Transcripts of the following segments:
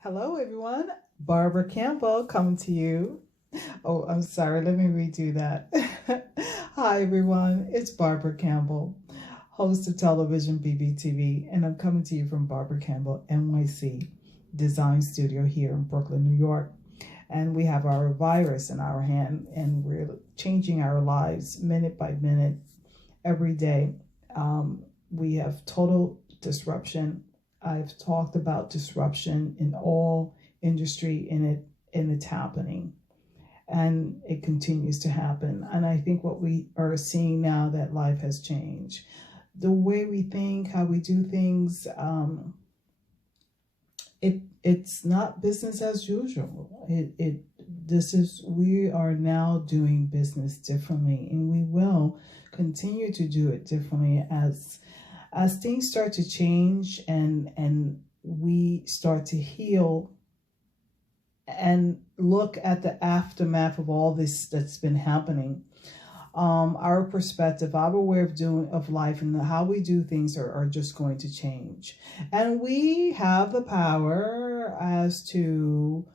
Hello, everyone. Barbara Campbell coming to you. Oh, I'm sorry. Let me redo that. Hi, everyone. It's Barbara Campbell, host of Television BBTV, and I'm coming to you from Barbara Campbell NYC Design Studio here in Brooklyn, New York. And we have our virus in our hand, and we're changing our lives minute by minute, every day. We have total disruption. I've talked about disruption in all industry and it's happening, and it continues to happen. And I think what we are seeing now, that life has changed. The way we think, how we do things, it's not business as usual. We are now doing business differently, and we will continue to do it differently as things start to change and we start to heal and look at the aftermath of all this that's been happening. Our perspective, our way of life, and how we do things are just going to change. And we have the power as to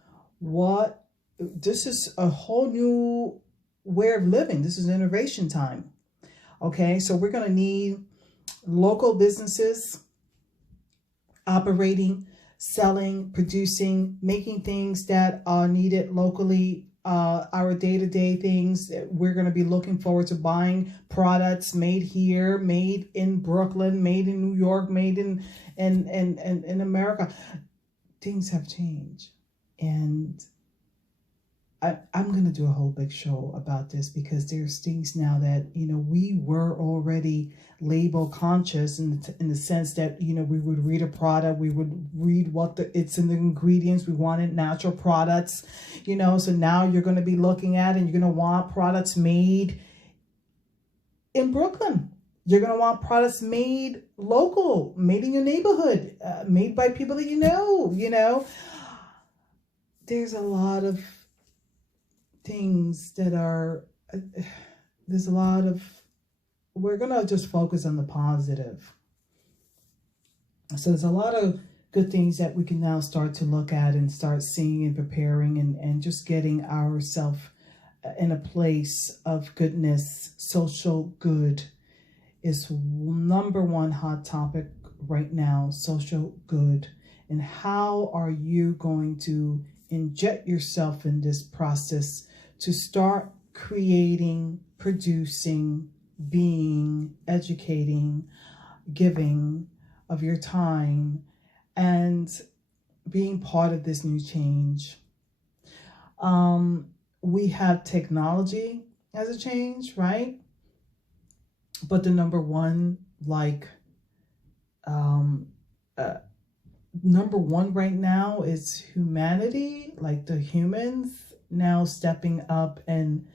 this is a whole new way of living. This is innovation time. Okay, so we're going to need local businesses operating, selling, producing, making things that are needed locally. Our day-to-day things, we're going to be looking forward to buying products made here, made in Brooklyn, made in New York, made in America. Things have changed, and I'm going to do a whole big show about this, because there's things now that, we were already label conscious in the sense that, we would read a product, we would read it's in the ingredients, we wanted natural products, so now you're going to be looking at and you're going to want products made in Brooklyn. You're going to want products made local, made in your neighborhood, made by people that you know. There's a lot of things that are, we're going to just focus on the positive. So there's a lot of good things that we can now start to look at and start seeing and preparing and just getting ourselves in a place of goodness. Social good is number one hot topic right now, social good. And how are you going to inject yourself in this process to start creating, producing, being, educating, giving of your time, and being part of this new change? We have technology as a change, right? But the number one, number one right now is humanity, like the humans now stepping up and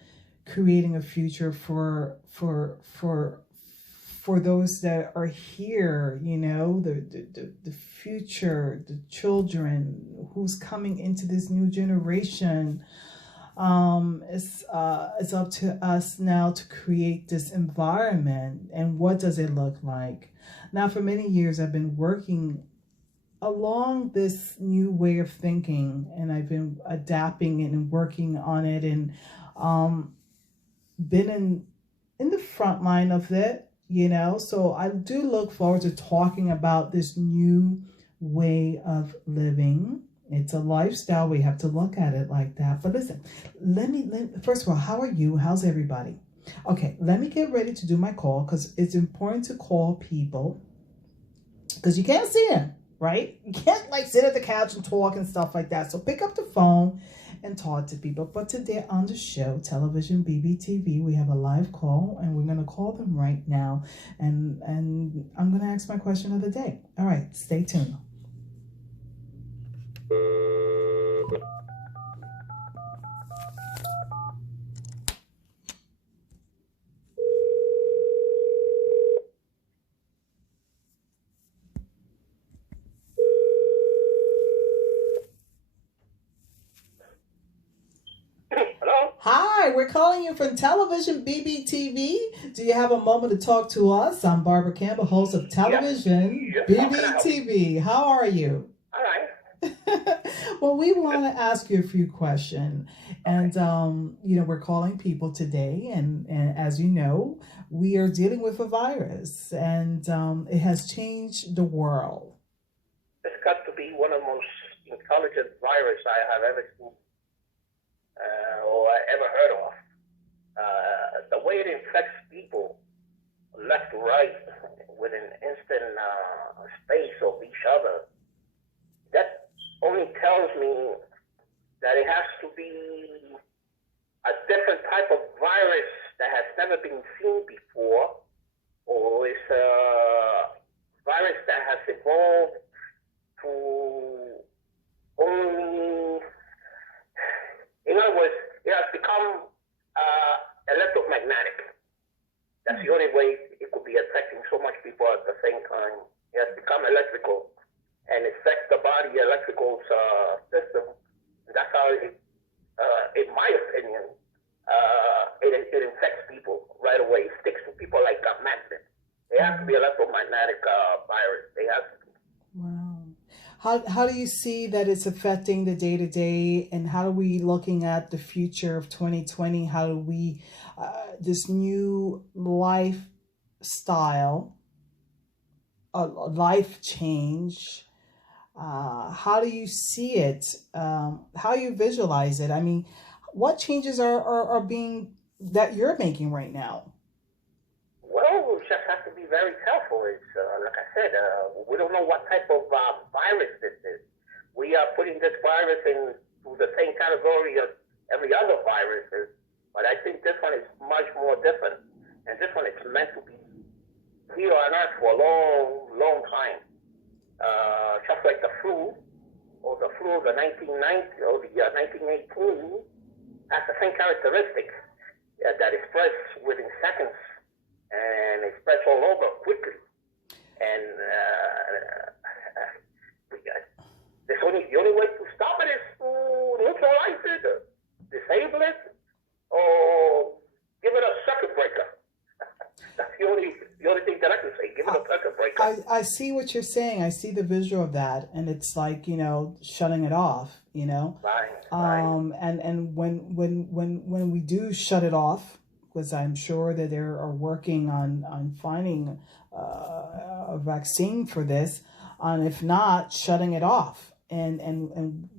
creating a future for those that are here, the future, the children who's coming into this new generation. It's up to us now to create this environment. And what does it look like? Now, for many years, I've been working along this new way of thinking, and I've been adapting it and working on it, and been in the front line of it, so I do look forward to talking about this new way of living. It's a lifestyle. We have to look at it like that. But listen, first of all, how are you? How's everybody? Okay, let me get ready to do my call, because it's important to call people, because you can't see them. Right? You can't sit at the couch and talk and stuff like that. So pick up the phone and talk to people. But today on the show, Television BBTV, we have a live call, and we're going to call them right now. And I'm going to ask my question of the day. All right, stay tuned. Hi, we're calling you from Television BBTV. Do you have a moment to talk to us? I'm Barbara Campbell, host of Television BBTV. How are you? All right. Well, we want to ask you a few questions. And, we're calling people today. And as you know, we are dealing with a virus. And it has changed the world. It's got to be one of the most intelligent viruses I have ever seen or ever heard of. The way it infects people left to right with an instant space of each other, that only tells me that it has to be a different type of virus that has never been seen before, or it's a virus that has evolved to only, in other words, it has become electromagnetic. That's the only way it could be affecting so much people at the same time. It has become electrical and affects the body electrical system. That's how, in my opinion, it infects people right away. It sticks to people like a magnet. It has to be electromagnetic virus. They have to be. Wow. How do you see that it's affecting the day-to-day, and how are we looking at the future of 2020? How do we, this new lifestyle, life change, how do you see it? How you visualize it? I mean, what changes are being, that you're making right now? Well, we just have to be very careful. It's like I said, we don't know what type of virus this is. We are putting this virus into the same category as every other virus is, but I think this one is much more different, and this one is meant to be here on Earth for a long, long time. Just like the flu, or the flu of the 1990 or the 1918, has the same characteristic that it spreads within seconds. And it spreads all over quickly. And the only way to stop it is to neutralize it, or disable it, or give it a circuit breaker. That's the only thing that I can say. Give it a circuit breaker. I see what you're saying. I see the visual of that, and it's like, shutting it off. Right. And when we do shut it off, because I'm sure that they are working on finding a vaccine for this, and if not, shutting it off. And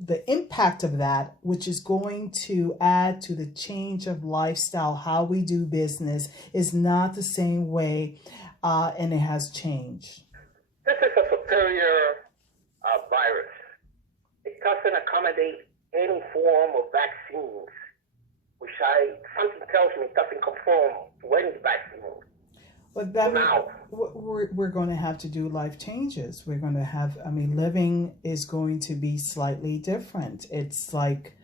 the impact of that, which is going to add to the change of lifestyle, how we do business, is not the same way, and it has changed. This is a superior virus. It doesn't accommodate any form of vaccines, which something tells me doesn't conform to any vaccine. But that we're going to have to do life changes. We're going to have, living is going to be slightly different. It's like,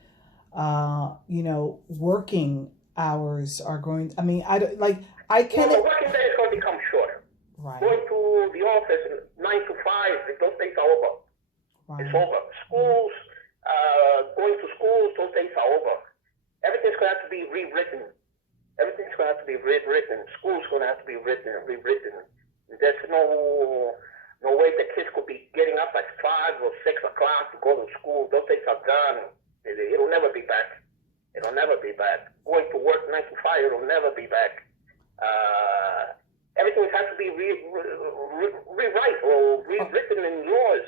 working hours are going, Well, the working day is going to become shorter. Right. Going to the office 9 to 5, those days are over. Right. It's over. Schools, going to schools, those days are over. Everything's going to have to be rewritten. Everything's going to have to be rewritten. School's going to have to be rewritten. There's no way the kids could be getting up at 5 or 6 o'clock to go to school. Those days are gone. It'll never be back. It'll never be back. Going to work 9 to 5, it'll never be back. Everything has to be rewrite or rewritten in laws.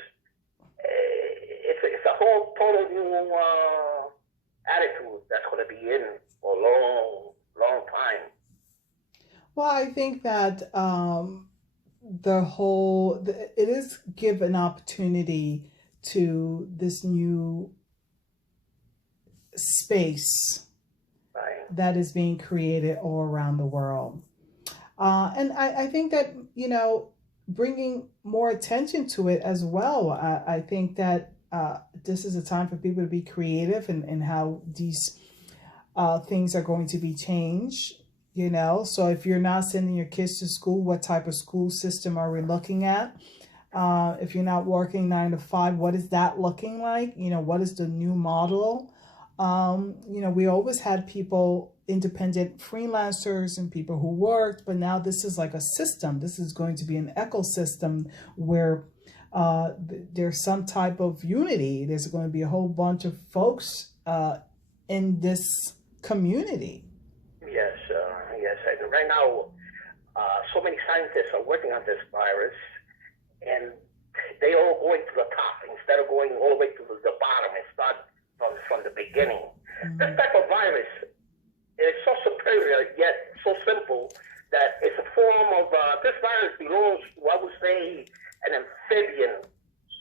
It's a whole total new attitude that's going to be in for a long time. Well, I think that it is give an opportunity to this new space that is being created all around the world. And I think that, bringing more attention to it as well. I think that this is a time for people to be creative in how these things are going to be changed, So if you're not sending your kids to school, what type of school system are we looking at? If you're not working 9 to 5, what is that looking like? What is the new model? We always had people, independent freelancers and people who worked, but now this is like a system. This is going to be an ecosystem where there's some type of unity. There's going to be a whole bunch of folks in this community. Yes, yes. And right now, so many scientists are working on this virus, and they all going to the top instead of going all the way to the bottom and start from the beginning. Mm-hmm. This type of virus is so superior yet so simple that it's a form of this virus belongs to, I would say, an amphibian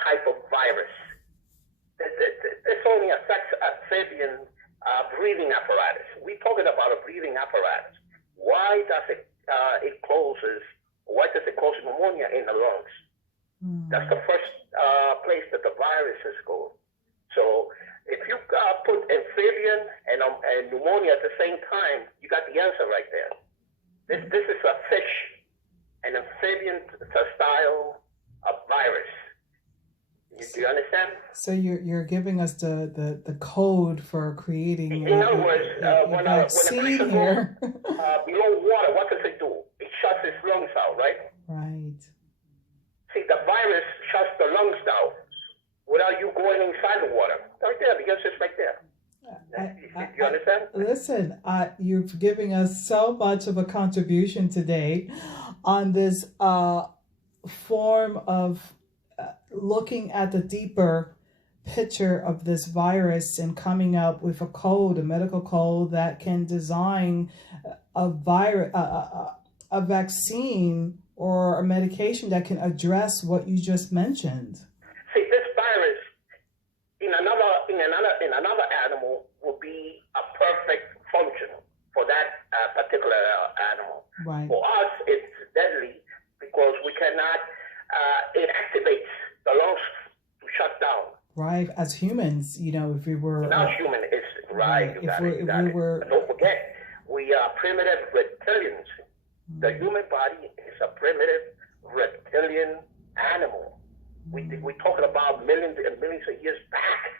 type of virus. This only affects amphibian breathing apparatus. We're talking about a breathing apparatus. Why does it causes pneumonia in the lungs? That's the first place that the viruses go. So if you put amphibian and pneumonia at the same time, you got the answer right there. This is a fish, an amphibian style of virus. Do you understand? So you're giving us the code for creating. In other words, when a creature here. goes below water, what does it do? It shuts its lungs out, right? Right. See, the virus shuts the lungs down without you going inside the water. Right there, the answer's right there. You understand? Listen, you're giving us so much of a contribution today on this form of looking at the deeper picture of this virus and coming up with a code, a medical code that can design a virus, a vaccine or a medication that can address what you just mentioned. See, this virus in another animal will be a perfect function for that particular animal. Right. For us, it's deadly because we cannot. It activates the lungs to shut down. Right. As humans, if we were not human, it's right. If we were. But don't forget, we are primitive reptilians. The human body is a primitive reptilian animal. We're talking about millions and millions of years back.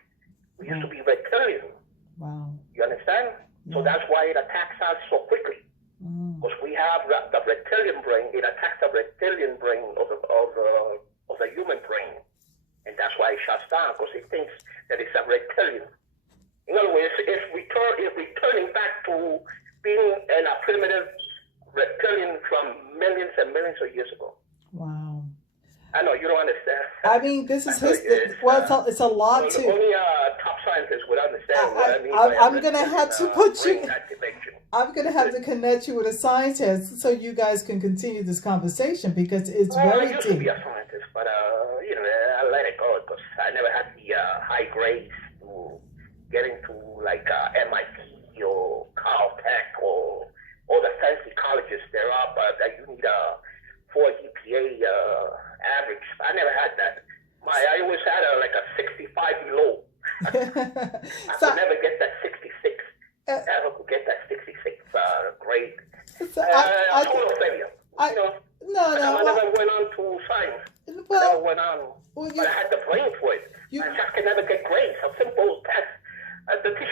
We used to be reptilian. Wow. You understand? Yeah. So that's why it attacks us so quickly. Because we have the reptilian brain. It attacks the reptilian brain of the human brain. And that's why it shuts down, because it thinks that it's a reptilian. In other words, if returning back to being a primitive reptilian from millions and millions of years ago. Wow. I know you don't understand. I mean, this is it's a lot to. Only top scientists would understand what I mean. I'm gonna have to put you. I'm gonna have to connect you with a scientist so you guys can continue this conversation because it's very deep. I used to be a scientist, but I let it go because I never had the high grades to get into like MIT or Caltech or all the fancy colleges there are, but you need a 4 GPA average. I never had that. I always had a 65 below. I could never get that 66. Never could get that 66 grade. I total failure. I never went on to science. I never went on. But I had the brain for it. I just could never get grades. A simple test. The teacher